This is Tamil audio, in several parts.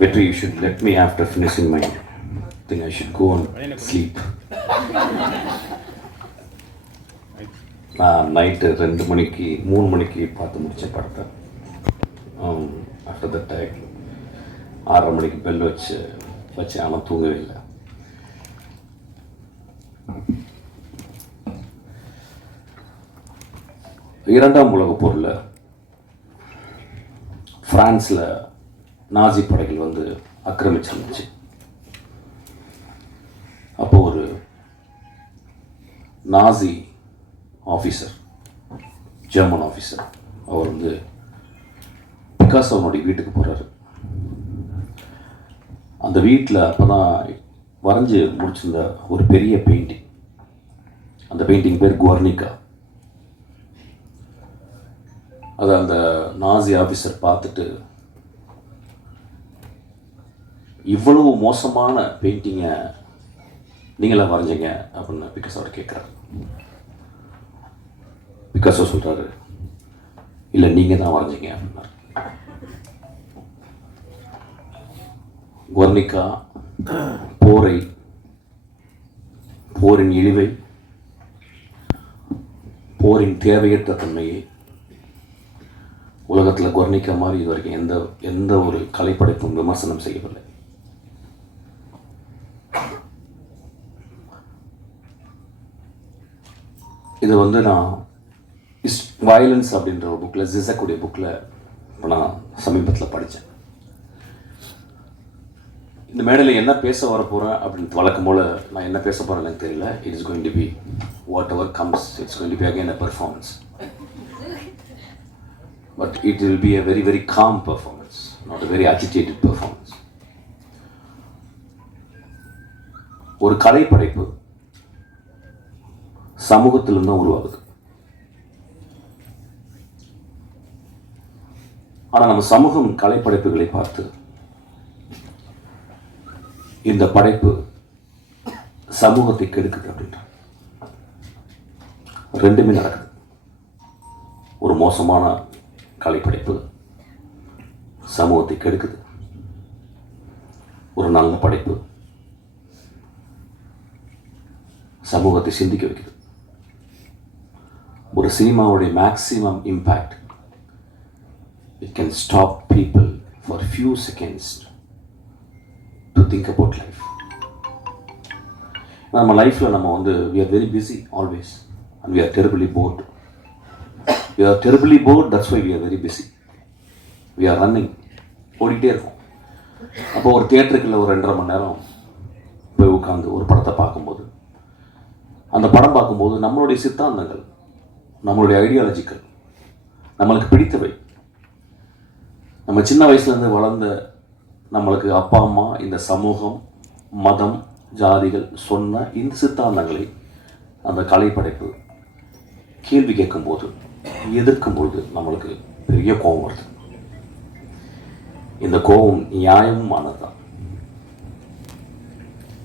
Vetri, you should let me after finishing my thing. I should go and sleep. நான் நைட்டு ரெண்டு மணிக்கு மூணு மணிக்கு பார்த்து முடித்தேன் படத்தை ஆஃப்டர் டைம் ஆறரை மணிக்கு பெல் வச்சு வச்சு ஆனால் தூங்கவே இல்லை இரண்டாம் உலக போரில் ஃப்ரான்ஸில் நாசி படைகள் வந்து ஆக்கிரமிச்சிருந்துச்சு அப்போது ஒரு நாசி ஆஃபீஸர் ஜெர்மன் ஆஃபீஸர் அவர் வந்து அவனுடைய வீட்டுக்கு போகிறாரு அந்த வீட்டில் அப்போ தான் வரைஞ்சி முடிச்சிருந்த ஒரு பெரிய பெயிண்டிங் அந்த பெயிண்டிங் பேர் குவர்னிகா அதை அந்த நாசி ஆஃபீஸர் பார்த்துட்டு இவ்வளவு மோசமான பெயிண்டிங்கை நீங்களாக வரைஞ்சிங்க அப்படின்னு பிகாசோட அவர் கேட்குறாரு பிகாஸோ சொல்கிறாரு இல்லை நீங்கள் தான் வரைஞ்சிங்க அப்படின்னாரு வர்ணிக்கா போரை போரின் இழிவை போரின் தேவையற்ற தன்மையை உலகத்தில் கொர்ணிக்கா மாதிரி இது வரைக்கும் எந்த எந்த ஒரு கலைப்படைப்பும் விமர்சனம் செய்யவில்லை இது வந்து நான் இஸ் வயலன்ஸ் அப்படின்ற ஒரு புக்கில் ஜிசக்குடைய புக்கில் இப்போ நான் சமீபத்தில் படித்தேன் இந்த மேடையில் என்ன பேச வர போகிறேன் அப்படின்னு வளர்க்கும் போல் நான் என்ன பேச போகிறேன் எனக்கு தெரியல it is going to be whatever comes it's going to be again a performance but it will be a very very calm performance not a very agitated performance ஒரு கலைப்படைப்பு சமூகத்திலிருந்து தான் உருவாகுது ஆனால் நம்ம சமூகம் கலைப்படைப்புகளை பார்த்து இந்த படைப்பு சமூகத்தை கெடுக்குது அப்படின்ற ரெண்டுமே நடக்குது ஒரு மோசமான கலைப்படைப்பு சமூகத்தை கெடுக்குது ஒரு நல்ல படைப்பு சமூகத்தை சிந்திக்க வைக்குது ஒரு சினிமாவுடைய maximum impact it can stop people for few seconds to think about life நம்ம லைஃப்பில் நம்ம வந்து we are very busy always and we are terribly bored we are terribly bored that's why we are very busy we are running ஓடிக்கிட்டே இருக்கும் அப்போ ஒரு தேட்டருக்குள்ள ஒரு ரெண்டரை மணி நேரம் போய் உட்காந்து ஒரு படத்தை பார்க்கும்போது அந்த படம் பார்க்கும்போது நம்மளுடைய சித்தாந்தங்கள் நம்மளுடைய ஐடியாலஜிக்கள் நம்மளுக்கு பிடித்தவை நம்ம சின்ன வயசுலேருந்து வளர்ந்த நம்மளுக்கு அப்பா அம்மா இந்த சமூகம் மதம் ஜாதிகள் சொன்ன இந்த சித்தாந்தங்களை அந்த கலைப்படைப்பு கேள்வி கேட்கும்போது எதிர்க்கும்போது நம்மளுக்கு பெரிய கோபம் வருது இந்த கோபம் நியாயமானது தான்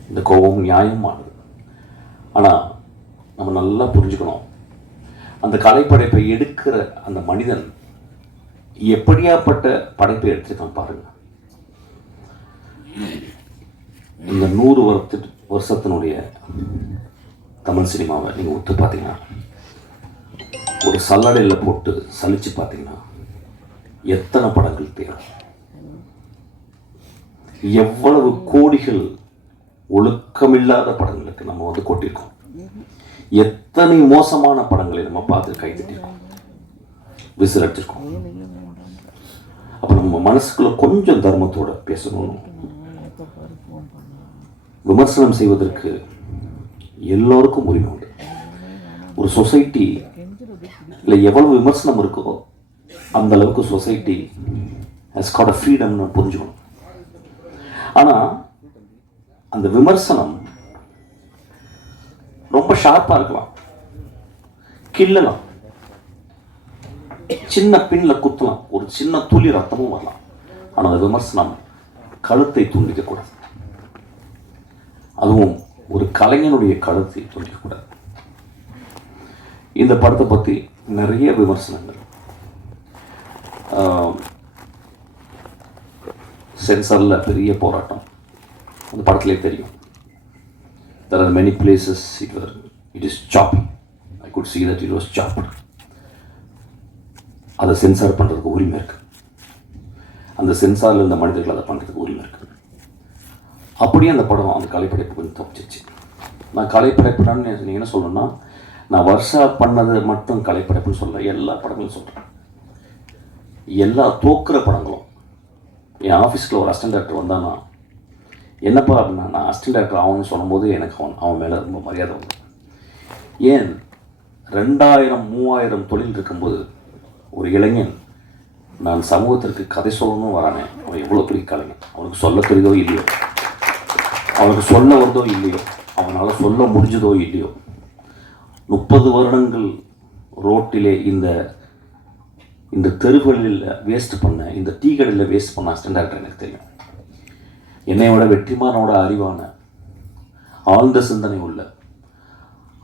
இந்த கோபம் நியாயமானது ஆனால் நம்ம நல்லா புரிஞ்சுக்கணும் அந்த கலைப்படைப்பை எடுக்கிற அந்த மனிதன் எப்படியாப்பட்ட படைப்பை எடுத்துருக்கான் பாருங்க இந்த நூறு வருத்த வருஷத்தினுடைய தமிழ் சினிமாவை நீங்கள் ஒத்து பார்த்தீங்கன்னா ஒரு சல்லடையில் போட்டு சலிச்சு பார்த்தீங்கன்னா எத்தனை படங்கள் தேவை எவ்வளவு கோடிகள் ஒழுக்கமில்லாத படங்களுக்கு நம்ம வந்து கொட்டியிருக்கோம் எத்தனை மோசமான படங்களை நம்ம பார்த்து கை தட்டிருக்கோம் அடிச்சிருக்கோம் அப்போ நம்ம மனசுக்குள்ள கொஞ்சம் தர்மத்தோட பேசணும் விமர்சனம் செய்வதற்கு எல்லோருக்கும் உரிமை உண்டு ஒரு சொசைட்டி இல்லை எவ்வளவு விமர்சனம் இருக்கோ அந்த அளவுக்கு சொசைட்டி ஹஸ் காட் அ ஃப்ரீடம்னு புரிஞ்சுக்கணும் ஆனால் அந்த விமர்சனம் ரொம்ப ஷார்ப்பாக இருக்கலாம் கிள்ளலாம் சின்ன பின்ல குத்தலாம் ஒரு சின்ன துளி ரத்தமும் வரலாம் ஆனால் அந்த விமர்சனம் கழுத்தை துண்டிக்கக்கூடாது அதுவும் ஒரு கலைஞனுடைய கழுத்தை துண்டிக்கக்கூடாது இந்த படத்தை பற்றி நிறைய விமர்சனங்கள் சென்சாரில் பெரிய போராட்டம் அந்த படத்திலே தெரியும் There are many places it were it is choppy. I could see that it was chopped. அதை சென்சார் பண்ணுறதுக்கு உரிமை இருக்குது அந்த சென்சாரில் இருந்த மனிதர்கள் அதை பண்ணுறதுக்கு உரிமை இருக்குது அப்படியே அந்த படம் அந்த கலைப்படைப்பு கொஞ்சம் தப்பிச்சிச்சு நான் கலைப்படைப்புடான்னு நீங்கள் என்ன சொல்லணும்னா நான் வருஷா பண்ணது மட்டும் கலைப்படைப்புன்னு சொல்ல எல்லா படங்களும் சொல்கிறேன் எல்லா தோக்குற படங்களும் என் ஆஃபீஸில் ஒரு அசிஸ்டன்ட் டேரக்டர் வந்தான்னா என்னப்பா அப்படின்னா நான் ஹாஸ்டலில் இருக்க அவனு சொல்லும்போது எனக்கு அவன் அவன் மேலே ரொம்ப மரியாதை உண்டு ஏன் ரெண்டாயிரம் மூவாயிரம் தொழில் இருக்கும்போது ஒரு இளைஞன் நான் சமூகத்திற்கு கதை சொல்லணும் வரானே அவன் எவ்வளோ பெரிய கலைஞன் அவனுக்கு சொல்ல தெரியுதோ இல்லையோ அவனுக்கு சொல்ல வருதோ இல்லையோ அவனால் சொல்ல முடிஞ்சதோ இல்லையோ முப்பது வருடங்கள் ரோட்டிலே இந்த இந்த தெருகளில் வேஸ்ட் பண்ண இந்த டீ கடையில் வேஸ்ட் பண்ண அசிஸ்டன்ட் டாக்டர் எனக்கு தெரியும் என்னையோட வெற்றிமானோட அறிவான ஆழ்ந்த சிந்தனை உள்ள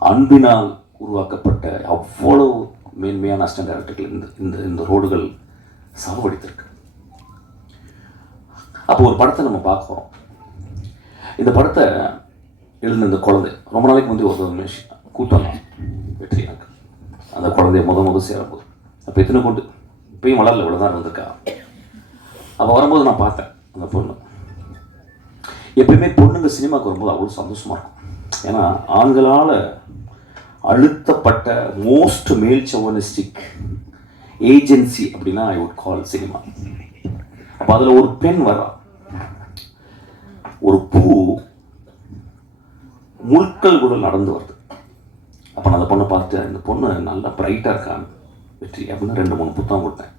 அன்பினால் உருவாக்கப்பட்ட அவ்வளவு மேன்மையான அஸ்டன் டேரக்டர்கள் இந்த இந்த இந்த ரோடுகள் சாவடித்திருக்கு அப்போ ஒரு படத்தை நம்ம பார்க்குறோம் இந்த படத்தை எழுந்த இந்த குழந்தை ரொம்ப நாளைக்கு முந்தைய ஒரு வெற்றி வெற்றியாக்கு அந்த குழந்தைய முத முத சேரும்போது அப்போ எத்தனை கொண்டு இப்பயும் வளரல இவ்வளோ தான் இருந்திருக்கா அப்போ வரும்போது நான் பார்த்தேன் அந்த பொண்ணு எப்பயுமே பொண்ணுங்க சினிமாவுக்கு வரும்போது அவ்வளோ சந்தோஷமாக இருக்கும் ஏன்னா ஆண்களால் அழுத்தப்பட்ட மோஸ்ட் மேல் சவனிஸ்டிக் ஏஜென்சி அப்படின்னா ஐ வுட் கால் சினிமா அப்போ அதில் ஒரு பெண் வரா ஒரு பூ முழுக்கள் கூட நடந்து வருது அப்போ நான் அந்த பொண்ணை பார்த்து அந்த பொண்ணு நல்லா பிரைட்டாக இருக்காங்க வெற்றி அப்படின்னு ரெண்டு மூணு புத்தகம் கொடுத்தேன்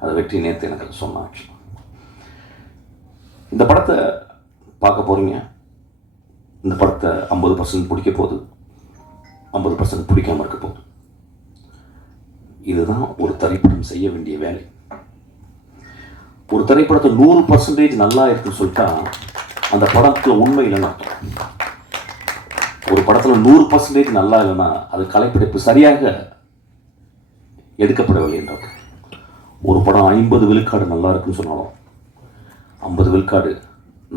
அதை வெற்றி நேற்று எனக்கு சொன்னான் இந்த படத்தை பார்க்க போகிறீங்க இந்த படத்தை ஐம்பது பர்சன்ட் பிடிக்க போகுது ஐம்பது பர்சன்ட் பிடிக்காமல் இருக்க போகுது இதுதான் ஒரு திரைப்படம் செய்ய வேண்டிய வேலை ஒரு திரைப்படத்தை நூறு பர்சன்டேஜ் நல்லா இருக்குன்னு சொல்லிட்டா அந்த படத்தில் உண்மை இல்லைன்னு அர்த்தம் ஒரு படத்தில் நூறு பர்சன்டேஜ் நல்லா இல்லைன்னா அது கலைப்பிடிப்பு சரியாக எடுக்கப்படவில்லை என்றார் ஒரு படம் ஐம்பது விழுக்காடு நல்லா இருக்குன்னு சொன்னாலும் ஐம்பது விழுக்காடு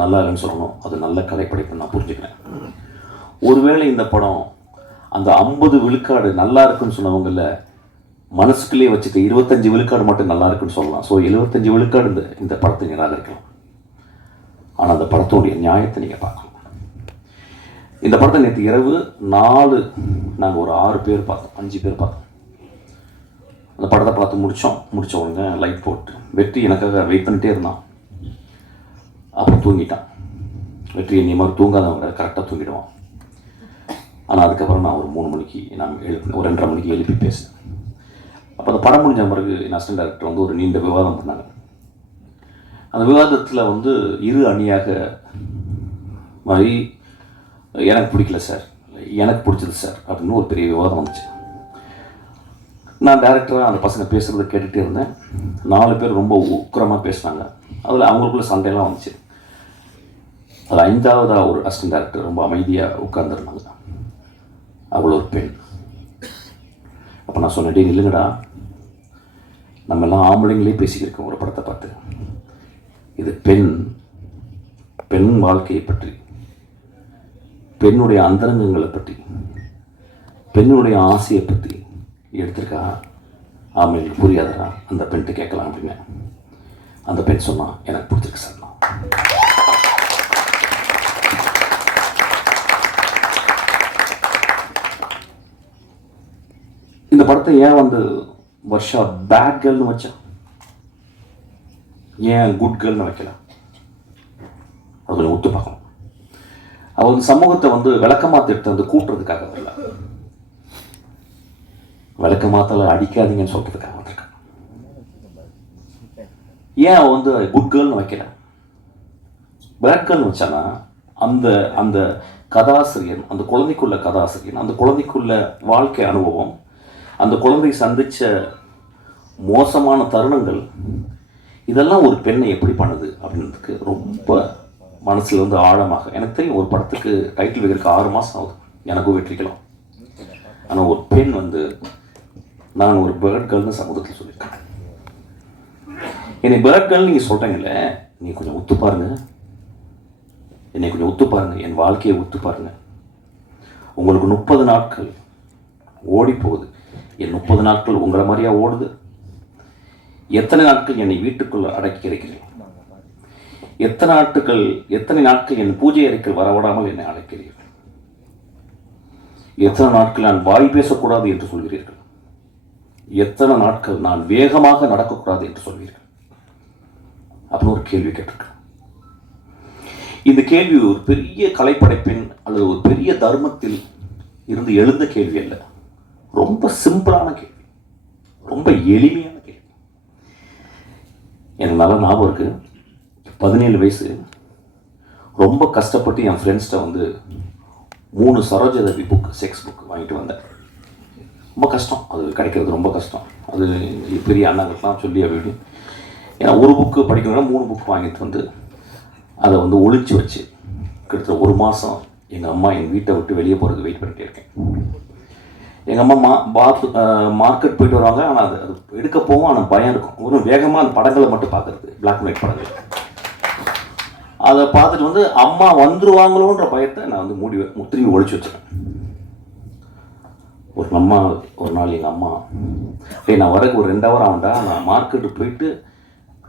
நல்லா இல்லைன்னு சொல்லணும் அது நல்ல கலைப்படைப்பு நான் புரிஞ்சுக்கிறேன் ஒருவேளை இந்த படம் அந்த ஐம்பது விழுக்காடு நல்லா இருக்குன்னு சொன்னவங்கள மனசுக்குள்ளே வச்சுட்டு இருபத்தஞ்சு விழுக்காடு மட்டும் நல்லா இருக்குன்னு சொல்லலாம் ஸோ எழுபத்தஞ்சு விழுக்காடு இந்த இந்த படத்தை நிராகரிக்கலாம் ஆனால் அந்த படத்தோடைய நியாயத்தை நீங்கள் பார்க்கலாம் இந்த படத்தை நேற்று இரவு நாலு நாங்கள் ஒரு ஆறு பேர் பார்த்தோம் அஞ்சு பேர் பார்த்தோம் அந்த படத்தை பார்த்து முடித்தோம் முடித்த உடனே லைட் போட்டு வெற்றி எனக்காக வெயிட் பண்ணிட்டே இருந்தான் அப்போ தூங்கிட்டான் வெற்றி நீ மாதிரி தூங்காதவங்க கரெக்டாக தூங்கிடுவான் ஆனால் அதுக்கப்புறம் நான் ஒரு மூணு மணிக்கு நான் எழுப்பி ஒரு ரெண்டரை மணிக்கு எழுப்பி பேசினேன் அப்போ அந்த படம் முடிஞ்ச பிறகு என் அசிஸ்டன்ட் டேரக்டர் வந்து ஒரு நீண்ட விவாதம் பண்ணாங்க அந்த விவாதத்தில் வந்து இரு அணியாக மாதிரி எனக்கு பிடிக்கல சார் எனக்கு பிடிச்சது சார் அப்படின்னு ஒரு பெரிய விவாதம் வந்துச்சு நான் டேரக்டராக அந்த பசங்க பேசுகிறத கேட்டுகிட்டே இருந்தேன் நாலு பேர் ரொம்ப உக்கிரமாக பேசினாங்க அதில் அவங்களுக்குள்ள சண்டையெல்லாம் வந்துச்சு அது ஐந்தாவதாக ஒரு அசிஸ்டன்ட் டேரக்டர் ரொம்ப அமைதியாக உட்காந்துருந்தாங்க அவ்வளோ ஒரு பெண் அப்போ நான் சொன்னேன் இல்லைங்கடா நம்ம எல்லாம் ஆம்பளைங்களே பேசிக்கிருக்கோம் ஒரு படத்தை பார்த்து இது பெண் பெண் வாழ்க்கையை பற்றி பெண்ணுடைய அந்தரங்கங்களை பற்றி பெண்ணுடைய ஆசையை பற்றி எடுத்திருக்கா ஆம்பளைங்களுக்கு புரியாதரா அந்த பெண்கிட்ட கேட்கலாம் அப்படின்னு அந்த பெண் சொன்னால் எனக்கு பிடிச்சிருக்கு சார் ಮತ್ತೆ ஏன் வந்து வருஷா பேட் கேர்ள்னு வச்சா ஏன் குட் கேர்ள்னு வைக்கல அது கொஞ்சம் ஒத்து பார்க்கணும் அவர் வந்து சமூகத்தை வந்து விளக்கமாக திட்டம் வந்து கூட்டுறதுக்காக வரல விளக்கமாத்தில் அடிக்காதீங்கன்னு சொல்கிறதுக்காக வந்திருக்காங்க ஏன் அவன் வந்து குட் கேர்ள்னு வைக்கல பேட் கேர்ள்னு வச்சானா அந்த அந்த கதாசிரியன் அந்த குழந்தைக்குள்ள கதாசிரியன் அந்த குழந்தைக்குள்ள வாழ்க்கை அனுபவம் அந்த குழந்தை சந்தித்த மோசமான தருணங்கள் இதெல்லாம் ஒரு பெண்ணை எப்படி பண்ணுது அப்படின்றதுக்கு ரொம்ப மனசில் வந்து ஆழமாக எனக்கு தெரியும் ஒரு படத்துக்கு டைட்டில் வைக்கிறதுக்கு ஆறு மாதம் ஆகுது எனக்கும் வெற்றிக்கலாம் ஆனால் ஒரு பெண் வந்து நான் ஒரு பேர்கள்னு சமூகத்தில் சொல்லியிருக்கேன் என்னை பேர்கள் நீங்கள் சொல்கிறீங்களே நீங்கள் கொஞ்சம் ஒத்து பாருங்கள் என்னை கொஞ்சம் ஒத்து பாருங்கள் என் வாழ்க்கையை ஒத்து பாருங்கள் உங்களுக்கு முப்பது நாட்கள் ஓடி போகுது என் முப்பது நாட்கள் உங்களை மாதிரியா ஓடுது எத்தனை நாட்கள் என்னை வீட்டுக்குள்ள அடக்கி இருக்கிறீர்கள் எத்தனை நாட்கள் எத்தனை நாட்கள் என் பூஜை அறைக்குள் வரவிடாமல் என்னை அழைக்கிறீர்கள் எத்தனை நாட்கள் நான் வாய் பேசக்கூடாது என்று சொல்கிறீர்கள் எத்தனை நாட்கள் நான் வேகமாக நடக்கக்கூடாது என்று சொல்வீர்கள் அப்படின்னு ஒரு கேள்வி கேட்டிருக்கேன் இந்த கேள்வி ஒரு பெரிய கலைப்படைப்பின் அல்லது ஒரு பெரிய தர்மத்தில் இருந்து எழுந்த கேள்வி அல்ல ரொம்ப சிம்பிளான கேள்வி ரொம்ப எளிமையான கேள்வி எனக்கு நல்லா ஞாபகம் இருக்குது பதினேழு வயசு ரொம்ப கஷ்டப்பட்டு என் ஃப்ரெண்ட்ஸ்கிட்ட வந்து மூணு சரோஜரவி புக் செக்ஸ் புக் வாங்கிட்டு வந்தேன் ரொம்ப கஷ்டம் அது கிடைக்கிறது ரொம்ப கஷ்டம் அது பெரிய அண்ணாங்கெல்லாம் சொல்லி அப்படி ஏன்னா ஒரு புக்கு படிக்கணும்னா மூணு புக் வாங்கிட்டு வந்து அதை வந்து ஒழிச்சு வச்சு கிட்டத்தட்ட ஒரு மாதம் எங்கள் அம்மா என் வீட்டை விட்டு வெளியே போகிறதுக்கு வெயிட் பண்ணிகிட்டே இருக்கேன் எங்கள் அம்மா மா பாத் மார்க்கெட் போயிட்டு வருவாங்க ஆனால் அது அது எடுக்க போவோம் ஆனால் பயம் இருக்கும் ஒரு வேகமாக அந்த படங்களை மட்டும் பார்க்குறது பிளாக் அண்ட் ஒயிட் படங்கள் அதை பார்த்துட்டு வந்து அம்மா வந்துருவாங்களோன்ற பயத்தை நான் வந்து மூடி முத்திரி ஒழிச்சு வச்சுருவேன் ஒரு அம்மா ஒரு நாள் எங்கள் அம்மா டேய் நான் வரக்கு ஒரு ரெண்டு ஹவர் ஆகண்டா நான் மார்க்கெட்டு போயிட்டு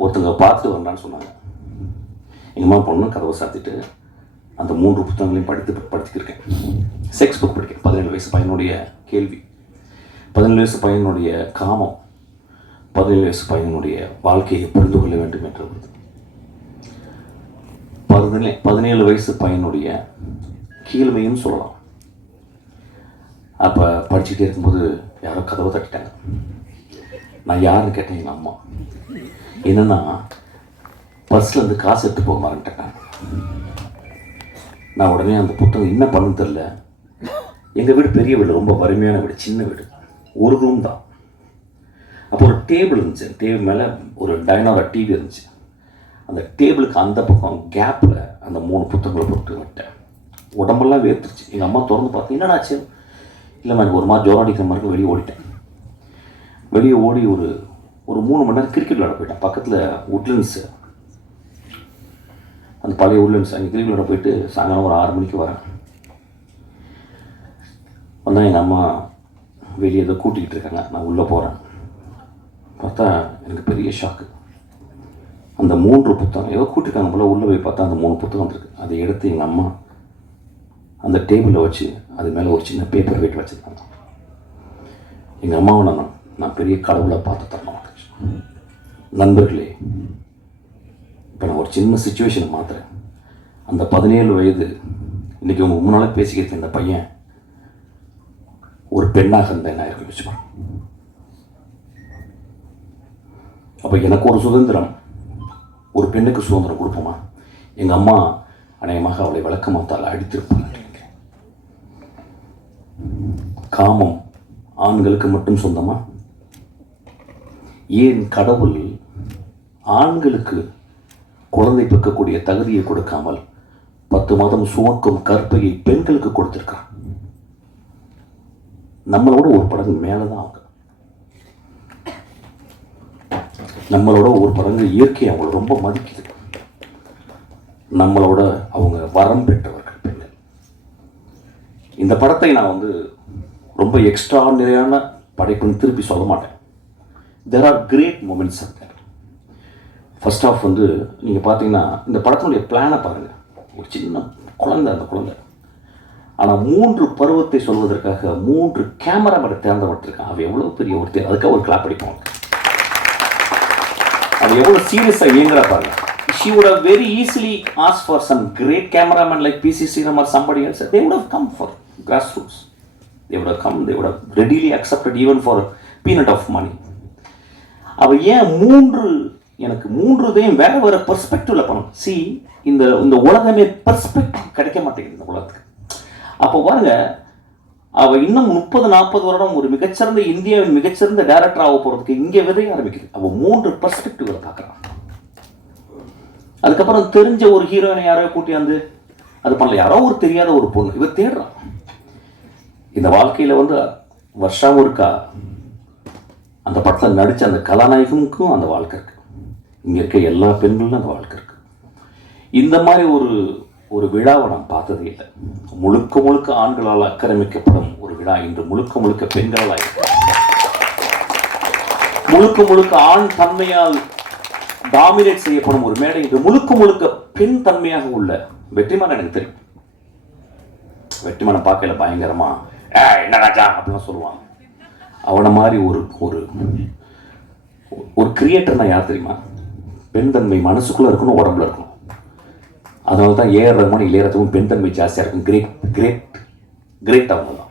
ஒருத்தங்க பார்த்துட்டு வரண்டான்னு சொன்னாங்க எங்கள் அம்மா பொண்ணு கதவை சாத்திட்டு அந்த மூன்று புத்தகங்களையும் படித்து படிச்சுருக்கேன் செக்ஸ் புக் பையனுடைய கேள்வி பதினேழு வயசு பையனுடைய காமம் பதினேழு வயசு பையனுடைய வாழ்க்கையை புரிந்து கொள்ள வேண்டும் என்று பதினே பதினேழு வயசு பையனுடைய கீழ்மையும் சொல்லலாம் அப்போ படிச்சுட்டே இருக்கும்போது யாரோ கதவை தட்டிட்டாங்க நான் யாருன்னு கேட்டேன் எங்கள் அம்மா என்னென்னா பர்ஸில் இருந்து காசு எடுத்து போக மாட்டேன் நான் உடனே அந்த புத்தகம் என்ன பண்ணுன்னு தெரில எங்கள் வீடு பெரிய வீடு ரொம்ப வறுமையான வீடு சின்ன வீடு ஒரு ரூம் தான் அப்போ ஒரு டேபிள் இருந்துச்சு டேபிள் மேலே ஒரு டைனோட டிவி இருந்துச்சு அந்த டேபிளுக்கு அந்த பக்கம் கேப்பில் அந்த மூணு புத்தகங்களை போட்டு விட்டேன் உடம்பெல்லாம் வேர்த்துருச்சு எங்கள் அம்மா திறந்து பார்த்து என்னடா ஆச்சு இல்லை எனக்கு ஒரு மாதிரி ஜோரம் அடிக்கிற மாதிரி வெளியே ஓடிட்டேன் வெளியே ஓடி ஒரு ஒரு மூணு மணி நேரம் கிரிக்கெட் விளாட போயிட்டேன் பக்கத்தில் உட்லன்ஸு அந்த பழைய உட்லன்ஸ் அங்கே கிரிக்கெட் விளாட போயிட்டு சாயங்காலம் ஒரு ஆறு மணிக்கு வரேன் தான் எங்கள் அம்மா வெளியே தான் கூட்டிகிட்டு இருக்காங்க நான் உள்ளே போகிறேன் பார்த்தா எனக்கு பெரிய ஷாக்கு அந்த மூன்று புத்தகம் ஏதோ கூட்டிருக்காங்க போல் உள்ளே போய் பார்த்தா அந்த மூணு புத்தகம் வந்துருக்கு அதை எடுத்து எங்கள் அம்மா அந்த டேபிளில் வச்சு அது மேலே ஒரு சின்ன பேப்பர் வெயிட் வச்சுருக்காங்க எங்கள் அம்மாவை நான் நான் பெரிய கடவுளை பார்த்து தரணும் நண்பர்களே இப்போ நான் ஒரு சின்ன சுச்சுவேஷனை மாற்றுறேன் அந்த பதினேழு வயது இன்றைக்கி உங்கள் முன்னால் பேசிக்கிறது இந்த பையன் ஒரு பெண்ணாக இருந்தேன் நான் இருக்க வச்சு அப்போ எனக்கு ஒரு சுதந்திரம் ஒரு பெண்ணுக்கு சுதந்திரம் கொடுப்போமா எங்கள் அம்மா அநேகமாக அவளை வழக்கமாத்தால் அடித்திருப்பாங்க காமம் ஆண்களுக்கு மட்டும் சொந்தமா ஏன் கடவுள் ஆண்களுக்கு குழந்தை பிறக்கக்கூடிய தகுதியை கொடுக்காமல் பத்து மாதம் சுமக்கும் கற்பையை பெண்களுக்கு கொடுத்திருக்கான் நம்மளோட ஒரு படங்கு மேலே தான் ஆகும் நம்மளோட ஒரு படங்கு இயற்கை அவங்கள ரொம்ப மதிக்குது நம்மளோட அவங்க வரம் பெற்றவர்கள் பெண்கள் இந்த படத்தை நான் வந்து ரொம்ப எக்ஸ்ட்ரா நிறையான படைப்புன்னு திருப்பி சொல்ல மாட்டேன் there are great moments their first half வந்து நீங்கள் பார்த்தீங்கன்னா இந்த படத்தினுடைய பிளானை பாருங்கள் ஒரு சின்ன குழந்தை அந்த குழந்தை ஆனால் மூன்று பருவத்தை சொல்வதற்காக மூன்று கேமரா கேமராமேன் தேர்ந்தெடுத்திருக்கான் அவள் எவ்வளோ பெரிய ஒருத்தர் அதுக்கு ஒரு கிளாப் அடிப்போம் அது எவ்வளோ சீரியஸாக இயங்குறா பாருங்க she would have very easily as far some great cameraman like PC Sriram or somebody else they would come for grass roots they would come they would readily accepted even for peanut of money அவள் ஏன் மூன்று எனக்கு மூன்றுதையும் இதையும் வேறு வேறு பர்ஸ்பெக்டிவில் பண்ணணும் சி இந்த இந்த உலகமே பர்ஸ்பெக்டிவ் கிடைக்க மாட்டேங்குது இந்த உலகத்துக்கு அப்போ பாருங்க அவ இன்னும் முப்பது நாற்பது வருடம் ஒரு மிகச்சிறந்த இந்தியாவின் மிகச்சிறந்த டேரக்டர் ஆக போகிறதுக்கு இங்கே விதைய ஆரம்பிக்குது அவள் மூன்று பர்ஸ்பெக்டிவ்ல பார்க்குறான் அதுக்கப்புறம் தெரிஞ்ச ஒரு ஹீரோயினை யாரோ கூட்டியாந்து அது பண்ணல யாரோ ஒரு தெரியாத ஒரு பொண்ணு இவ தேடுறான் இந்த வாழ்க்கையில் வந்து வருஷம் இருக்கா அந்த படத்தில் நடித்த அந்த கலாநாயகனுக்கும் அந்த வாழ்க்கை இருக்குது இங்கே இருக்க எல்லா பெண்களும் அந்த வாழ்க்கை இருக்குது இந்த மாதிரி ஒரு ஒரு விழாவை நான் பார்த்ததே இல்லை முழுக்க முழுக்க ஆண்களால் ஆக்கிரமிக்கப்படும் ஒரு விழா இன்று முழுக்க முழுக்க பெண்களால் முழுக்க முழுக்க ஆண் தன்மையால் டாமினேட் செய்யப்படும் ஒரு மேடை இன்று முழுக்க முழுக்க பெண் தன்மையாக உள்ள வெற்றிமான் எனக்கு தெரியும் வெற்றிமனை பார்க்கல பயங்கரமா என்னடாச்சா அப்படின்னு சொல்லுவாங்க அவனை மாதிரி ஒரு ஒரு ஒரு கிரியேட்டர்னா யார் தெரியுமா பெண் தன்மை மனசுக்குள்ளே இருக்கணும் உடம்புல இருக்கணும் அதனால தான் ஏஆர் ரகுமான் இளையராஜாவும் பெண் தன்மை ஜாஸ்தியாக இருக்கும் கிரேட் கிரேட் கிரேட் அவங்க தான்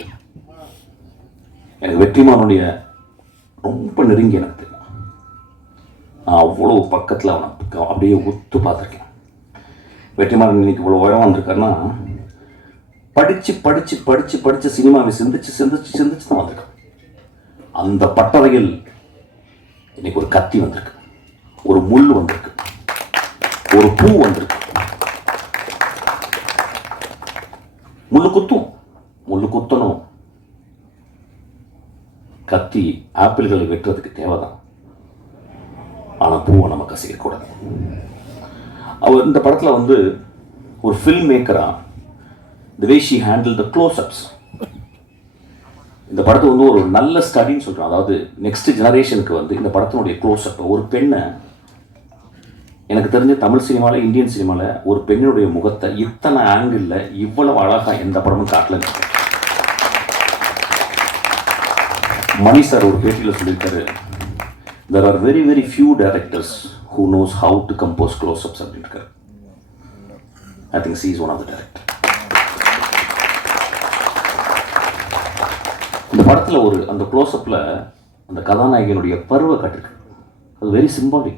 எனக்கு வெற்றிமானுடைய ரொம்ப நெருங்கி எனக்கு தெரியும் நான் அவ்வளோ பக்கத்தில் அவனை அப்படியே ஒத்து பார்த்துருக்கேன் வெற்றிமாறன் இன்னைக்கு இவ்வளோ உயரம் வந்திருக்காருன்னா படித்து படித்து படித்து படித்து சினிமாவை சிந்திச்சு சிந்திச்சு சிந்திச்சு தான் வந்திருக்கான் அந்த பட்டறையில் இன்னைக்கு ஒரு கத்தி வந்திருக்கு ஒரு முள் வந்திருக்கு ஒரு பூ வந்திருக்கு முள்ளு குத்தும் முள்ளு குத்தணும் கத்தி ஆப்பிள்களை வெட்டுறதுக்கு தேவைதான் ஆனால் பூவை நம்ம கசிக்கக்கூடாது அவர் இந்த படத்தில் வந்து ஒரு film மேக்கராக the way she handle the close ups இந்த படத்தை வந்து ஒரு நல்ல ஸ்டடின்னு சொல்கிறோம் அதாவது நெக்ஸ்ட் ஜெனரேஷனுக்கு வந்து இந்த படத்தினுடைய க்ளோஸ்அப் ஒரு பெண்ணை எனக்கு தெரிஞ்ச தமிழ் சினிமாவில் இந்தியன் சினிமாவில் ஒரு பெண்ணுடைய முகத்தை இத்தனை ஆங்கிளில் இவ்வளவு அழகாக எந்த படமும் காட்டல மணி சார் ஒரு பேட்டியில் சொல்லியிருக்காரு there are very very few directors who knows how to compose close ups அப்படின்ட்டு I think she's is one of the director இந்த படத்தில் ஒரு அந்த க்ளோஸ்அப்பில் அந்த கதாநாயகனுடைய பருவ காட்டிருக்கு அது வெரி சிம்பாலிக்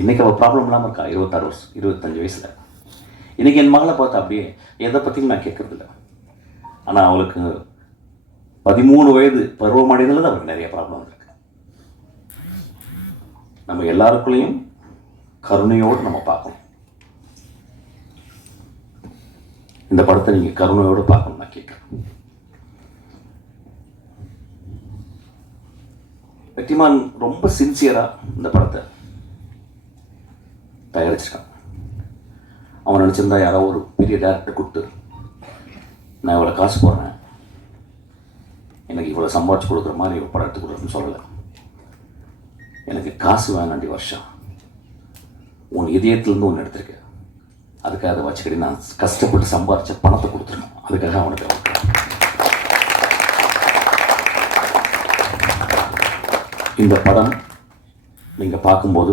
இன்றைக்கி அவள் ப்ராப்ளம் இல்லாமல் இருக்கா இருபத்தாறு வருஷம் இருபத்தஞ்சு வயசில் இன்றைக்கி என் மகளை பார்த்தா அப்படியே எதை பற்றியும் நான் கேட்குறதில்ல ஆனால் அவளுக்கு பதிமூணு வயது பருவமடைதலில் தான் அவளுக்கு நிறைய ப்ராப்ளம் இருக்கு நம்ம எல்லாருக்குள்ளேயும் கருணையோடு நம்ம பார்க்கணும் இந்த படத்தை நீங்கள் கருணையோடு பார்க்கணும் நான் கேட்குறேன் வெற்றிமான் ரொம்ப சின்சியராக இந்த படத்தை தயாரிச்சிட்டான் அவன் நினச்சிருந்தா யாரோ ஒரு பெரிய டேரக்டர் கொடுத்து நான் இவ்வளோ காசு போடுறேன் எனக்கு இவ்வளோ சம்பாதிச்சு கொடுக்குற மாதிரி படம் எடுத்து கொடுக்குறேன்னு சொல்லலை எனக்கு காசு வேணாண்டி வருஷம் உன் இதயத்துலேருந்து ஒன்று எடுத்திருக்க அதுக்காக அதை வச்சுக்கிட்டு நான் கஷ்டப்பட்டு சம்பாரித்த பணத்தை கொடுத்துருக்கேன் அதுக்காக அவனுக்கு இந்த படம் நீங்கள் பார்க்கும்போது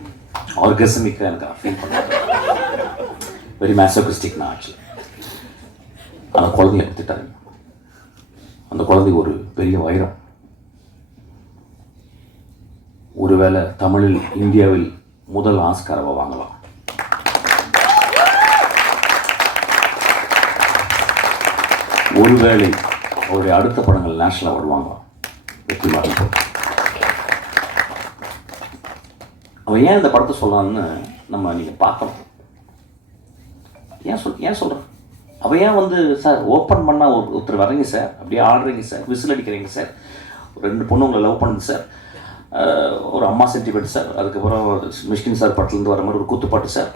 ஆர்கசமிக்காக எனக்கு அஃபைன் பண்ணுவாங்க வெரி மேசோகிஸ்டிக் நான் ஆக்சுவலி அந்த குழந்தைய எடுத்துட்டாங்க அந்த குழந்தை ஒரு பெரிய வைரம் ஒருவேளை தமிழில் இந்தியாவில் முதல் ஆஸ்காரவை வாங்கலாம் ஒருவேளை அவருடைய அடுத்த படங்கள் நேஷனல் அவார்டு வாங்கலாம் வெற்றி மாறி அவன் ஏன் இந்த படத்தை சொல்லான்னு நம்ம நீங்கள் பார்க்கணும் ஏன் சொல் ஏன் சொல்கிறான் அவன் ஏன் வந்து சார் ஓப்பன் பண்ணால் ஒரு ஒருத்தர் வரீங்க சார் அப்படியே ஆடுறீங்க சார் விசில் அடிக்கிறீங்க சார் ரெண்டு பொண்ணு உங்களை லவ் பண்ணுங்க சார் ஒரு அம்மா சென்டிமெண்ட் சார் அதுக்கப்புறம் மிஷ்கின் சார் பாட்டிலேருந்து வர மாதிரி ஒரு கூத்துப்பாட்டு சார்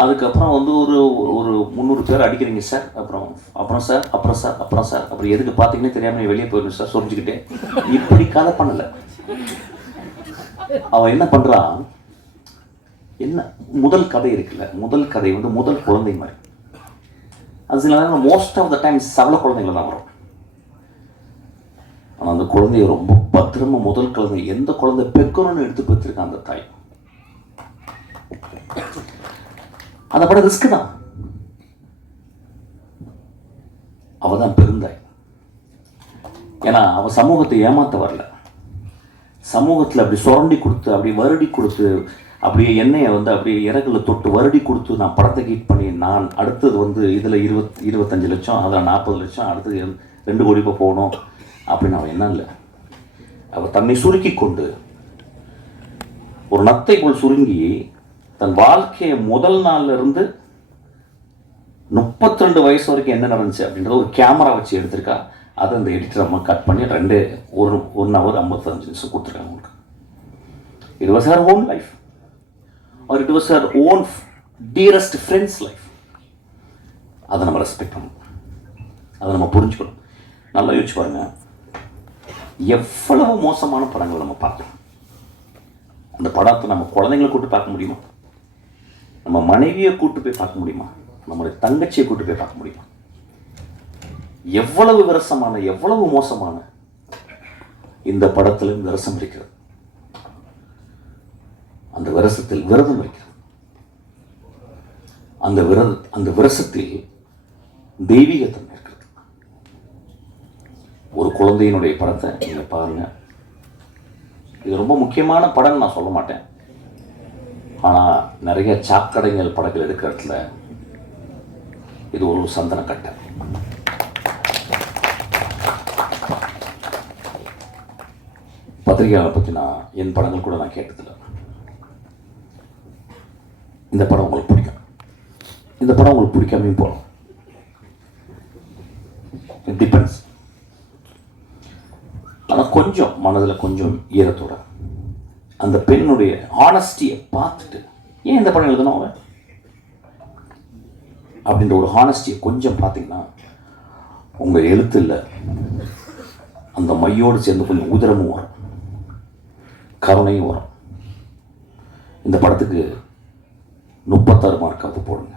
அதுக்கப்புறம் வந்து ஒரு ஒரு முந்நூறு பேர் அடிக்கிறீங்க சார் அப்புறம் அப்புறம் சார் அப்புறம் சார் அப்புறம் சார் அப்புறம் எதுக்கு பார்த்தீங்கன்னா தெரியாமல் வெளியே போயிடும் சார் சொரிஞ்சுக்கிட்டே இப்படி கதை பண்ணலை அவன் என்ன பண்ணுறான் என்ன முதல் கதை இருக்குல்ல முதல் கதை வந்து முதல் குழந்தை மாதிரி அது சில நேரம் மோஸ்ட் ஆஃப் த டைம் சவல குழந்தைங்கள தான் வரும் ஆனால் அந்த குழந்தைய ரொம்ப பத்திரமா முதல் குழந்தை எந்த குழந்தை பெக்கணும்னு எடுத்து பெற்றிருக்கான் அந்த தாய் அந்த படம் ரிஸ்க் தான் அவ தான் பெருந்தாய் ஏன்னா அவள் சமூகத்தை ஏமாற்ற வரல சமூகத்தில் அப்படி சுரண்டி கொடுத்து அப்படி வருடி கொடுத்து அப்படியே எண்ணெயை வந்து அப்படியே இறகுல தொட்டு வருடி கொடுத்து நான் படத்தை கீட் பண்ணி நான் அடுத்தது வந்து இதில் இருபத் இருபத்தஞ்சு லட்சம் அதில் நாற்பது லட்சம் அடுத்தது ரெண்டு கோடி இப்போ போகணும் அப்படின்னு அவன் என்ன இல்லை அவள் தன்னை சுருக்கி கொண்டு ஒரு நத்தை போல் சுருங்கி தன் வாழ்க்கையை முதல் நாளில் இருந்து முப்பத்தி ரெண்டு வயசு வரைக்கும் என்ன நடந்துச்சு அப்படின்றத ஒரு கேமரா வச்சு எடுத்திருக்கா அதை அந்த எடிட்டர் அம்மா கட் பண்ணி ரெண்டு ஒரு ஒன் ஹவர் ஐம்பத்தஞ்சு நிமிஷம் கொடுத்துருக்காங்க உங்களுக்கு it was her home life or it was her own dearest friends life அதை நம்ம ரெஸ்பெக்ட் பண்ணணும் அதை நம்ம புரிஞ்சுக்கணும் நல்லா யோசிச்சு பாருங்க எவ்வளவு மோசமான படங்கள் நம்ம பார்க்கலாம் அந்த படத்தை நம்ம குழந்தைங்களை கூப்பிட்டு பார்க்க முடியுமா நம்ம மனைவியை கூப்பிட்டு போய் பார்க்க முடியுமா நம்மளுடைய தங்கச்சியை கூப்பிட்டு போய் பார்க்க முடியுமா எவ்வளவு விரசமான எவ்வளவு மோசமான இந்த படத்திலும் விரசம் இருக்கிறது அந்த விரசத்தில் விரதம் இருக்கிறது அந்த விரத அந்த விரசத்தில் தெய்வீகத்தன்மை இருக்கிறது ஒரு குழந்தையினுடைய படத்தை நீங்கள் பாருங்கள் இது ரொம்ப முக்கியமான படம்னு நான் சொல்ல மாட்டேன் ஆனால் நிறைய சாக்கடைகள் படங்கள் எடுக்கிற இடத்துல இது ஒரு சந்தன கட்டம் பத்திரிகையாளர் பற்றி நான் என் படங்கள் கூட நான் கேட்டதில்லை இந்த படம் உங்களுக்கு பிடிக்கும் இந்த படம் உங்களுக்கு பிடிக்காமையும் போகலாம் இட் டிபெண்ட்ஸ் ஆனால் கொஞ்சம் மனதில் கொஞ்சம் ஈரத்தோட அந்த பெண்ணுடைய ஹானஸ்டியை பார்த்துட்டு ஏன் இந்த படம் எழுதணும் அவன் அப்படின்ற ஒரு ஹானஸ்டியை கொஞ்சம் பார்த்தீங்கன்னா உங்கள் எழுத்து இல்லை அந்த மையோடு சேர்ந்து கொஞ்சம் உதிரமும் வரும் கருணையும் வரும் இந்த படத்துக்கு முப்பத்தாறு மார்க்காவது போடுங்க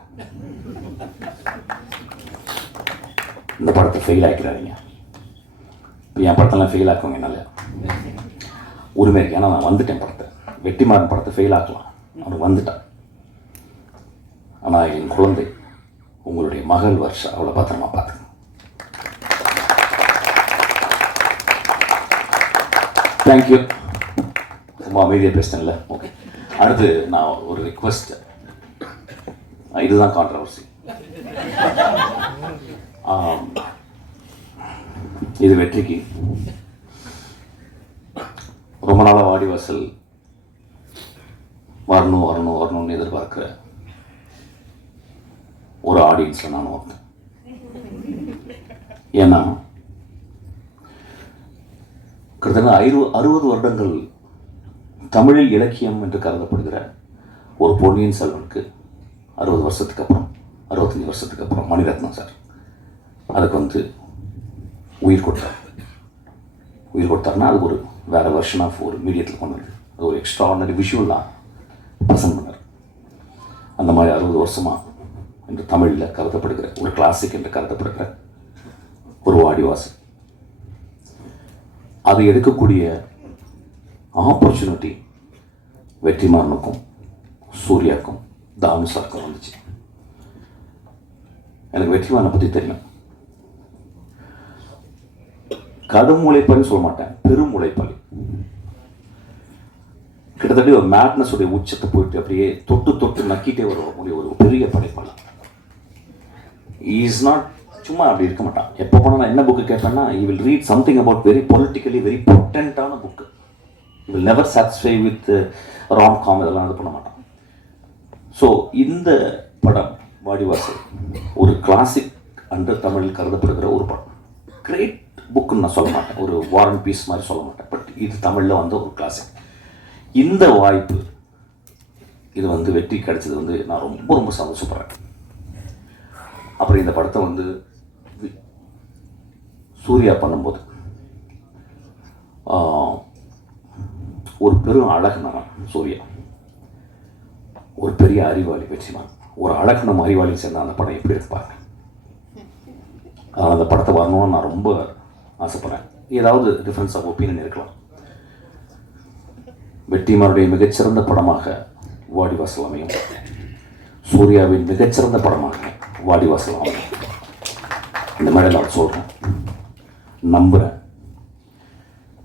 இந்த படத்தை ஃபெயில் ஆக்கிறாதீங்க என் படத்தெல்லாம் ஃபெயில் ஆக்குவாங்க என்னால் உரிமை இருக்கு ஏன்னா நான் வந்துட்டேன் படத்தை வெட்டிமாறன் படத்தை ஃபெயில் ஆக்கலாம் அவன் வந்துட்டான் ஆனால் என் குழந்தை உங்களுடைய மகள் வருஷம் அவளை பத்திரமா பார்த்துக்கணும் தேங்க்யூ ரொம்ப அமைதியாக பேசினேன்ல ஓகே அடுத்து நான் ஒரு ரிக்வஸ்ட்டு இதுதான் கான்ட்ரவர்சி இது வெற்றிக்கு ரொம்ப நாளாக வாடிவாசல் வரணும் வரணும் வரணும்னு எதிர்பார்க்குற ஒரு ஆடியன்ஸில் நான் ஒருத்தன் ஏன்னா கிட்டத்தட்ட ஐரு அறுபது வருடங்கள் தமிழில் இலக்கியம் என்று கருதப்படுகிற ஒரு பொன்னியின் செல்வனுக்கு அறுபது வருஷத்துக்கு அப்புறம் அறுபத்தஞ்சி வருஷத்துக்கு அப்புறம் மணிரத்னம் சார் அதுக்கு வந்து உயிர் கொடுத்தார் உயிர் கொடுத்தாருன்னா அது ஒரு வேறு வெர்ஷன் ஆஃப் ஒரு மீடியத்தில் கொண்டு வந்து அது ஒரு எக்ஸ்ட்ரா ஆர்டினரி விஷுவலாக ப்ரெசன்ட் பண்ணார் அந்த மாதிரி அறுபது வருஷமாக என்று தமிழில் கருதப்படுகிற ஒரு கிளாசிக் என்று கருதப்படுகிற ஒரு வாடிவாசி அது எடுக்கக்கூடிய ஆப்பர்ச்சுனிட்டி வெற்றிமாறனுக்கும் சூர்யாக்கும் தாமு சாக்கம் வந்துச்சு எனக்கு வெற்றிமானை பற்றி தெரியும் கடும் உழைப்பாளின்னு சொல்ல மாட்டேன் பெரும் உழைப்பாளி கிட்டத்தட்ட ஒரு மேட்னஸ் உடைய உச்சத்தை போயிட்டு அப்படியே தொட்டு தொட்டு நக்கிட்டே வரக்கூடிய ஒரு பெரிய படைப்பாளர் இஸ் நாட் சும்மா அப்படி இருக்க மாட்டான் எப்போ போனால் நான் என்ன book கேட்பேன்னா you will read something about very politically very பொட்டண்ட்டான book will never satisfy with rom com இதெல்லாம் இது பண்ண மாட்டான் ஸோ இந்த படம் வாடிவாசல் ஒரு கிளாசிக் அன்று தமிழில் கருதப்படுகிற ஒரு படம் கிரேட் புக்குன்னு நான் சொல்ல மாட்டேன் ஒரு வாரன் பீஸ் மாதிரி சொல்ல மாட்டேன் பட் இது தமிழில் வந்து ஒரு கிளாசிக் இந்த வாய்ப்பு இது வந்து வெற்றி கிடைச்சது வந்து நான் ரொம்ப ரொம்ப சந்தோஷப்படுறேன் அப்புறம் இந்த படத்தை வந்து சூர்யா பண்ணும்போது ஒரு பெரும் அழகு நான் சூர்யா ஒரு பெரிய அறிவாளி வெற்றிமா ஒரு நம்ம அறிவாளி சேர்ந்த அந்த படம் எப்படி இருக்கு பாருங்க அந்த படத்தை வரணும்னு நான் ரொம்ப ஆசைப்பட்றேன் ஏதாவது டிஃப்ரென்ஸ் ஆஃப் ஒப்பீனியன் இருக்கலாம் வெற்றிமாருடைய மிகச்சிறந்த படமாக வாடிவாசல் அமையும் சூர்யாவின் மிகச்சிறந்த படமாக வாடிவாசல் அமையும் இந்த மாதிரி நான் சொல்கிறேன் நம்புகிறேன்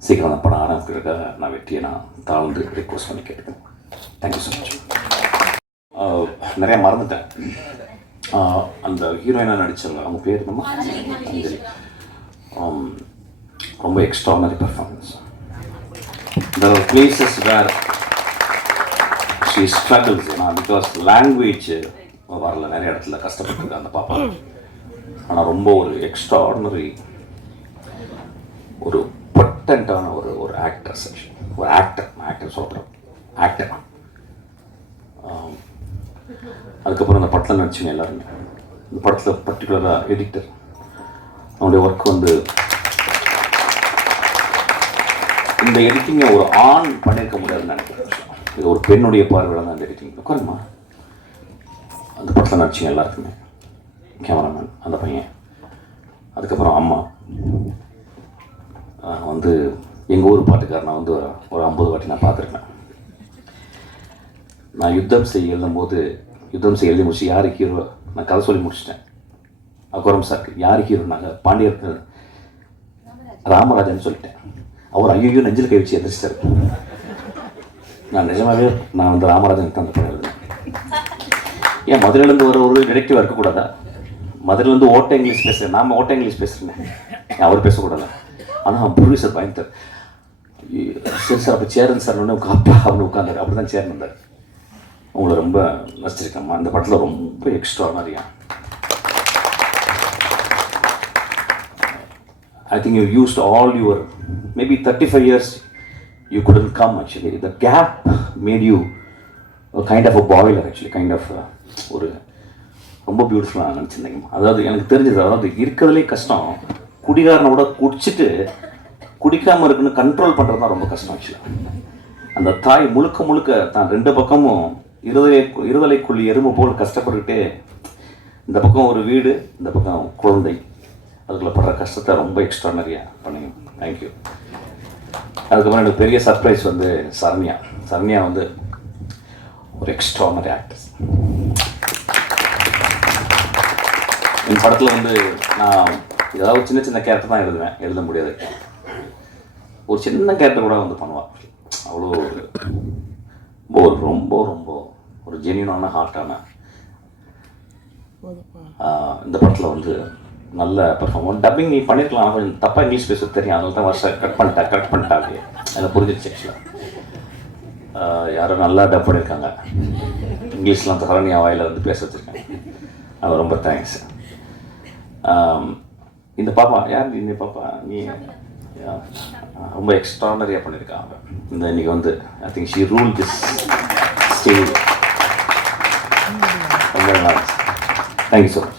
சீக்கிரம் அந்த படம் ஆரம்பிக்கிறதுக்காக நான் வெற்றியை நான் தாழ்ந்து ரெக்வஸ்ட் பண்ணி கேட்டுக்கிறேன் தேங்க்யூ ஸோ மச் நிறைய மறந்துட்டேன் அந்த ஹீரோயினாக நடிச்சல அவங்க பேர் என்னமா அஞ்சலி ரொம்ப extraordinary performance the places where she struggles ஏன்னா பிகாஸ் லாங்குவேஜ் வரல நிறைய இடத்துல கஷ்டப்பட்டுருக்கு அந்த பாப்பா ஆனால் ரொம்ப ஒரு எக்ஸ்ட்ரா ஆர்டினரி ஒரு பொட்டன்ட்டான ஒரு ஒரு ஆக்டர் ஒரு ஆக்டர் ஆக்டர் சொல்கிறேன் ஆக்டர் அதுக்கப்புறம் அந்த படத்தில் நடிச்சுங்க எல்லாருமே இந்த படத்தில் பர்டிகுலராக எடிட்டர் அவனுடைய ஒர்க் வந்து இந்த எடிட்டிங்கை ஒரு ஆண் பண்ணியிருக்க முடியாதுன்னு நினைக்கிறேன் இது ஒரு பெண்ணுடைய பார்வையில் தான் அந்த எடிட்டிங் உட்காருமா அந்த படத்தில் நடிச்சுங்க எல்லாருக்குமே கேமராமேன் அந்த பையன் அதுக்கப்புறம் அம்மா வந்து எங்கள் ஊர் நான் வந்து ஒரு ஐம்பது வாட்டி நான் பார்த்துருக்கேன் நான் யுத்தம் செய்ய எழுதும்போது யுத்தம் செய்ய எழுதி முடிச்சு யார் ஹீரோ நான் கதை சொல்லி முடிச்சிட்டேன் அகோரம் சார் யார் ஹீரோனாங்க பாண்டியர் ராமராஜன் சொல்லிட்டேன் அவர் ஐயோ நெஞ்சில் கை வச்சு எதிர்த்தார் நான் நிஜமாவே நான் வந்து ராமராஜன் தந்த அந்த படம் ஏன் மதுரையிலேருந்து வர ஒரு நெடக்டிவாக இருக்கக்கூடாதா மதுரையிலேருந்து ஓட்ட இங்கிலீஷ் பேசுகிறேன் நாம் ஓட்ட இங்கிலீஷ் பேசுகிறேன் அவர் பேசக்கூடாது ஆனால் புருவி சார் பயந்தார் சரி சார் அப்போ சேரன் சார் உடனே உட்காந்து அப்படி தான் சேர்ந்து இருந்தார் உங்களை ரொம்ப நச்சிருக்கம்மா இந்த படத்தில் ரொம்ப எக்ஸ்ட்ரா நிறையா I think you used all your maybe thirty five years you couldn't come actually the gap made you kind of a boiler actually kind of ஒரு ரொம்ப பியூட்டிஃபுல்லாக நினச்சிருந்தேங்க அதாவது எனக்கு தெரிஞ்சது அதாவது இருக்கிறதுலே கஷ்டம் குடிகாரனோட குடிச்சிட்டு குடிக்காமல் இருக்குன்னு கண்ட்ரோல் பண்ணுறது தான் ரொம்ப கஷ்டம் ஆக்சுவலாக அந்த தாய் முழுக்க முழுக்க தான் ரெண்டு பக்கமும் இருதலை இருதலைக்குள்ளி எறும்பு போல் கஷ்டப்பட்டுக்கிட்டே இந்த பக்கம் ஒரு வீடு இந்த பக்கம் குழந்தை அதுக்குள்ளே படுற கஷ்டத்தை ரொம்ப எக்ஸ்ட்ரானரியாக பண்ணி தேங்க்யூ அதுக்கப்புறம் எனக்கு பெரிய சர்ப்ரைஸ் வந்து சரண்யா சரண்யா வந்து ஒரு எக்ஸ்ட்ரானரி ஆக்டர்ஸ் என் படத்தில் வந்து நான் ஏதாவது சின்ன சின்ன கேரக்டர் தான் எழுதுவேன் எழுத முடியாது ஒரு சின்ன கேரக்டர் கூட வந்து பண்ணுவாள் அவ்வளோ ரொம்ப ஒரு ரொம்ப ரொம்ப ஒரு ஜெனியூனான ஹார்ட்டான இந்த படத்தில் வந்து நல்ல பர்ஃபார்மன்ஸ் டப்பிங் நீ பண்ணியிருக்கலாம் கொஞ்சம் தப்பாக இங்கிலீஷ் பேச தெரியும் அதனால தான் வருஷம் கட் பண்ணிட்டா கட் பண்ணிட்டா அப்படியே எனக்கு புரிஞ்சிருச்சு ஆக்சுவலாக யாரும் நல்லா டப் பண்ணியிருக்காங்க இங்கிலீஷ்லாம் தரணி வாயில் வந்து பேச வச்சுருக்கேன் அது ரொம்ப தேங்க்ஸ் இந்த பாப்பா யார் இந்த பாப்பா நீ ரொம்ப எக்ஸ்ட்ரானரியாக பண்ணியிருக்காங்க இந்த இன்னைக்கு வந்து I think she rule this stage ரொம்ப நல்லா தேங்க்யூ ஸோ மச்